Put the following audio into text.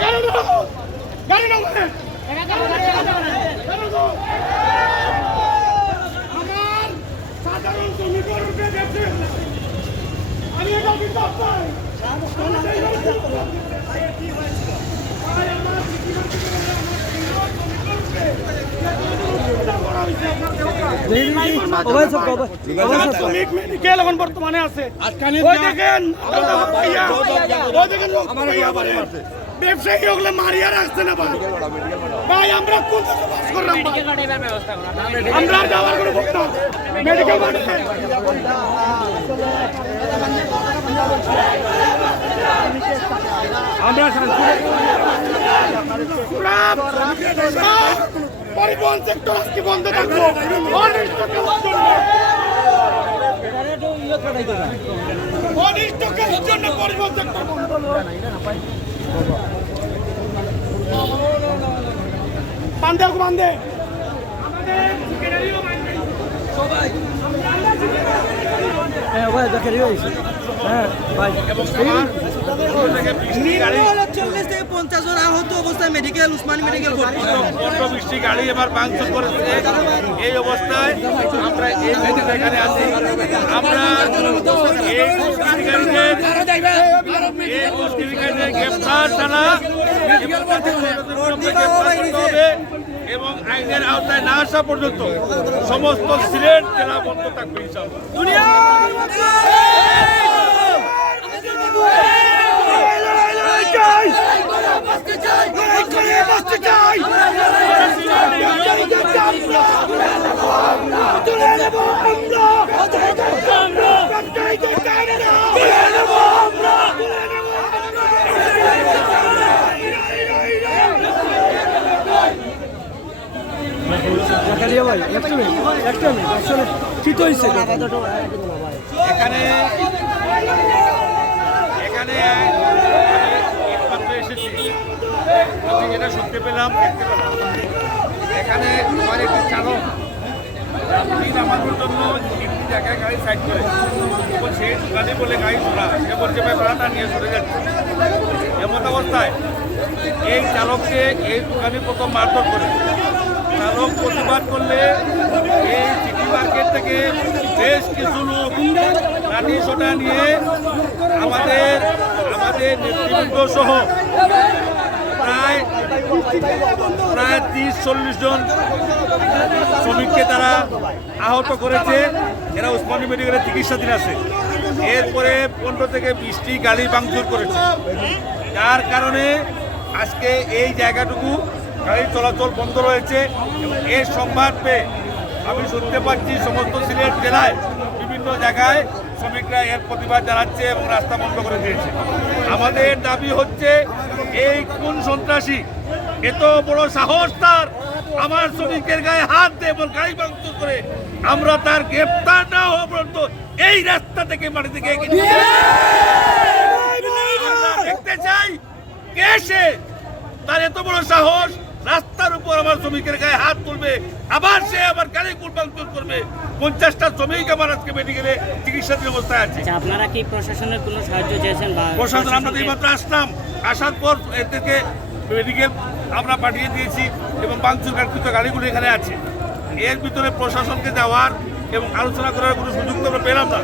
গাড়ি নাও গাড়ি নাও। আমার সাধারণ শ্রমিকের রূপে দেখছি আমি এটা কিন্তু আপনার মেডিকেল এখন বর্তমানে আছে ওই দেখেন ব্যবসায়ী ওগুলো মারিয়া রাখছে না ভাই আমরা আমরা পরিবহন সেক্টর আজকে বন্ধ থাকব অনিষ্ট কাজের জন্য। অনিষ্ট কাজের জন্য পরিবহন সেক্টর বন্ধ। বান্ধে বান্ধে আমাদের হ্যাঁ ভাই দেখে হ্যাঁ ভাই। চল্লিশ থেকে পঞ্চাশ জন আহত অবস্থায় মেডিকেল উসমানী মেডিকেল ভর্তি। পনেরো বৃষ্টি গাড়ি এবার ভাঙচুর করেছে। এই অবস্থায় আমরা এই এখানে আছি। আমরা গ্রেপ্তার ছাড়া এবং আইনের আওতায় না আসা পর্যন্ত সমস্ত সিলেট জেলা বন্ধ থাকবে ইনশাআল্লাহ চাই বসতে চাই বসতে চাই তুলে নেব আমরা তুলে নেব আমরা ব্যবসায়ীদের চাই না তুলে নেব আমরা তুলে নেব এখানে এখানে এসেছি। আমি যেটা শুনতে পেলাম, এখানে একটি চালক। রাত্রি নামানোর জন্য একটি জায়গায় গাড়ি সাইড করে। বলছে দোকানে বলে গাড়ি চড়া সে বলছে, ভাই, ভাড়াটা নিয়ে চলে যাচ্ছে। এমন অবস্থায় এই চালককে এই দোকানে প্রথম মারধর করে চালক প্রতিবাদ করলে এই সিটি মার্কেট থেকে বেশ কিছু লোক লাঠি সোটা নিয়ে আমাদের আমাদের নেতৃবৃন্দ সহ প্রায় প্রায় তিরিশ, চল্লিশ জন শ্রমিককে তারা আহত করেছে। এরা উসমানী মেডিকেলের চিকিৎসাধীন আছে। এরপরে পনেরো থেকে বিশটি গাড়ি ভাঙচুর করেছে। যার কারণে আজকে এই জায়গাটুকু গাড়ি চলাচল বন্ধ রয়েছে। এবং এর সংবাদ পেয়ে আমি শুনতে পাচ্ছি সমস্ত সিলেট জেলায় বিভিন্ন জায়গায় শ্রমিকরা এর প্রতিবাদ জানাচ্ছে এবং রাস্তা বন্ধ করে দিয়েছে। আমাদের দাবি হচ্ছে, এই কোন সন্ত্রাসী এত বড় সাহস তার। আমার শ্রমিকের গায়ে হাত দিয়ে এবং গাড়ি ভাঙচুর করে আমরা তার গ্রেপ্তার না হওয়া পর্যন্ত এই রাস্তা থেকে মাটি থেকে দেখতে চাই, কে সে? তার এত বড় সাহস শ্রমিকের গায়ে হাত তুলবে আবার সে আবার গাড়ি কুলবাংচুর করবে। পঞ্চাশটা শ্রমিক আমার আজকে মেডিকেলে চিকিৎসাধীন অবস্থায় আছে। আচ্ছা আপনারা কি প্রশাসনের কোনো সাহায্য চেয়েছেন প্রশাসন আমরা এইমাত্র আসলাম। আসার পর এদেরকে মেডিকেল আমরা পাঠিয়ে দিয়েছি এবং বাংচুর কার্যিত গাড়িগুলো এখানে আছে। এর ভিতরে প্রশাসনকে যাওয়ার এবং আলোচনা করার কোনো সুযোগ তো আমরা পেলাম না।